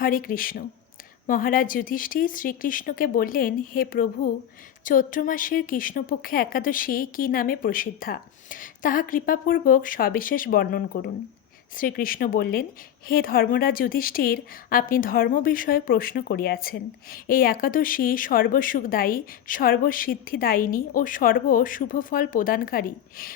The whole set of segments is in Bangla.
হরে কৃষ্ণ। মহারাজ যুধিষ্ঠির শ্রীকৃষ্ণকে বললেন, হে প্রভু, চৈত্র মাসের কৃষ্ণপক্ষে একাদশী কি নামে প্রসিদ্ধা? তাহা কৃপাপূর্বক সবিশেষ বর্ণন করুন। শ্রীকৃষ্ণ বললেন, হে ধর্মরাজ যুধিষ্ঠির, আপনি ধর্ম বিষয়ে প্রশ্ন করিয়াছেন। এই একাদশী সর্বসুখদায়ী, সর্বসিদ্ধিদায়িনী ও সর্ব শুভফল প্রদানকারী।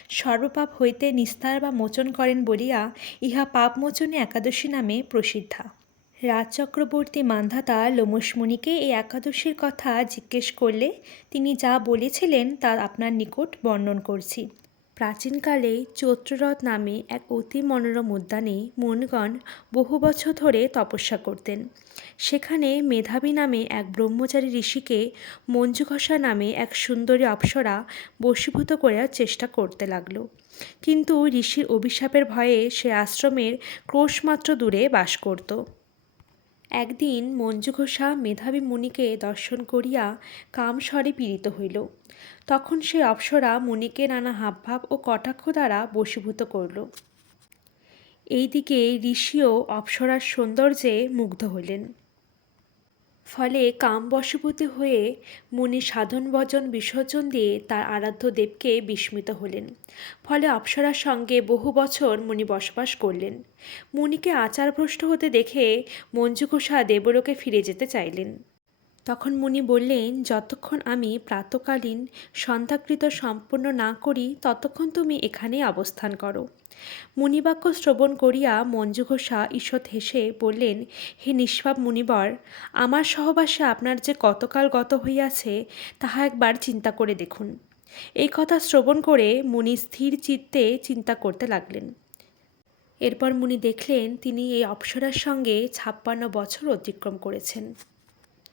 সর্বপাপ হইতে নিস্তার বা মোচন করেন বলিয়া ইহা পাপমোচনে একাদশী নামে প্রসিদ্ধা। রাজচক্রবর্তী মান্ধাতা লোমসমণিকে এই একাদশীর কথা জিজ্ঞেস করলে তিনি যা বলেছিলেন তা আপনার নিকট বর্ণন করছি। প্রাচীনকালে চৈত্ররথ নামে এক অতি মনোরম উদ্যানে মনগণ বহু বছর ধরে তপস্যা করতেন। সেখানে মেধাবী নামে এক ব্রহ্মচারী ঋষিকে মঞ্জুঘষা নামে এক সুন্দরী অপ্সরা বশীভূত করার চেষ্টা করতে লাগল। কিন্তু ঋষির অভিশাপের ভয়ে সে আশ্রমের ক্রোশমাত্র দূরে বাস করত। একদিন মঞ্জু ঘোষা মেধাবী মুনিকে দর্শন করিয়া কামস্বরে পীড়িত হইল। তখন সে অপ্সরা মুনিকে নানা হাবভাব ও কটাক্ষ দ্বারা বশীভূত করল। এইদিকে ঋষিও অপ্সরার সৌন্দর্যে মুগ্ধ হইলেন। ফলে কাম বশবতী হয়ে মুনি সাধন ভজন বিসর্জন দিয়ে তার আরাধ্য দেবকে বিস্মিত হলেন। ফলে অপ্সরার সঙ্গে বহু বছর মুনি বসবাস করলেন। মুনিকে আচারভ্রষ্ট হতে দেখে মঞ্জুঘোষা দেবলোকে ফিরে যেতে চাইলেন। তখন মুনি বললেন, যতক্ষণ আমি প্রাতকালীন সন্ধ্যাকৃত সম্পূর্ণ না করি, ততক্ষণ তুমি এখানে অবস্থান করো। মুনিবাক্য শ্রবণ করিয়া মঞ্জু ঘোষা ঈষৎ হেসে বললেন, হে নিষ্পাপ মুনিবর, আমার সহবাসে আপনার যে কতকাল গত হইয়াছে, তাহা একবার চিন্তা করে দেখুন। এই কথা শ্রবণ করে মুনি স্থির চিত্তে চিন্তা করতে লাগলেন। এরপর মুনি দেখলেন, তিনি এই অপ্সরার সঙ্গে ছাপ্পান্ন বছর অতিক্রম করেছেন।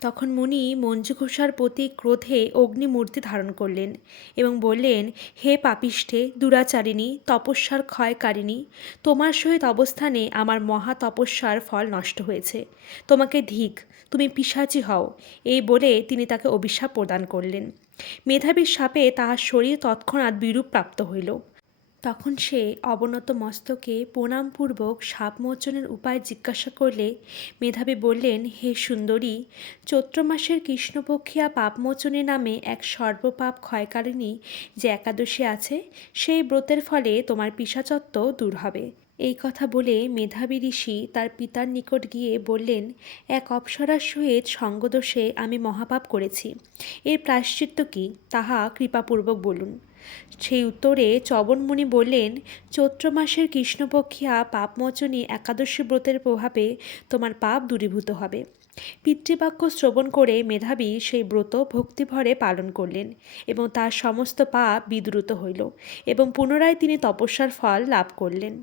তখন মুনি মঞ্জু ঘোষার প্রতি ক্রোধে অগ্নিমূর্তি ধারণ করলেন এবং বললেন, হে পাপিষ্ঠে, দুরাচারিণী, তপস্যার ক্ষয়কারিণী, তোমার সহিত অবস্থানে আমার মহা তপস্যার ফল নষ্ট হয়েছে। তোমাকে ধিক, তুমি পিসাচি হও। এই বলে তিনি তাকে অভিশাপ প্রদান করলেন। মেধাবীর সাপে তাহার শরীর তৎক্ষণাৎ বিরূপ প্রাপ্ত হইল। তখন সে অবনত মস্তকে প্রণামপূর্বক সাপমোচনের উপায় জিজ্ঞাসা করলে মেধাবী বললেন, হে সুন্দরী চৈত্র মাসের কৃষ্ণপক্ষিয়া পাপমোচনে নামে এক সর্বপাপ ক্ষয়কারিণী যে একাদশী আছে, সেই ব্রতের ফলে তোমার পিসাচত্ব দূর হবে। এই কথা বলে মেধাবী ঋষি তার পিতার নিকট গিয়ে বললেন, এক অপ্সরার সহিত সঙ্গদোষে আমি মহাপাপ করেছি। এর প্রায়শ্চিত্ত কি? তাহা কৃপাপূর্বক বলুন। সেই উত্তরে চবনমুনি বললেন, চৈত্র মাসের কৃষ্ণপক্ষিয়া পাপমোচনী একাদশী ব্রতের প্রভাবে তোমার পাপ দূরীভূত হবে। পিতৃবাক্য শ্রবণ করে মেধাবী সেই ব্রত ভক্তিভরে পালন করলেন এবং তার সমস্ত পাপ বিদ্রুত হইল এবং পুনরায় তিনি তপস্যার ফল লাভ করলেন।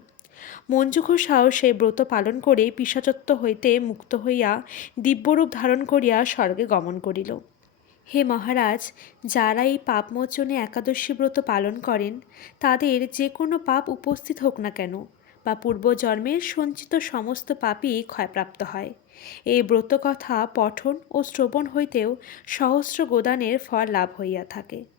মঞ্জুঘোষাও সেই ব্রত পালন করে পিসাচত্ব হইতে মুক্ত হইয়া দিব্যরূপ ধারণ করিয়া স্বর্গে গমন করিল। হে মহারাজ, যারা এই পাপমোচনে একাদশী ব্রত পালন করেন, তাদের যে কোনো পাপ উপস্থিত হোক না কেন, বা পূর্বজন্মের সঞ্চিত সমস্ত পাপই ক্ষয়প্রাপ্ত হয়। এই ব্রত কথা পঠন ও শ্রবণ হইতেও সহস্র গোদানের ফল লাভ হইয়া থাকে।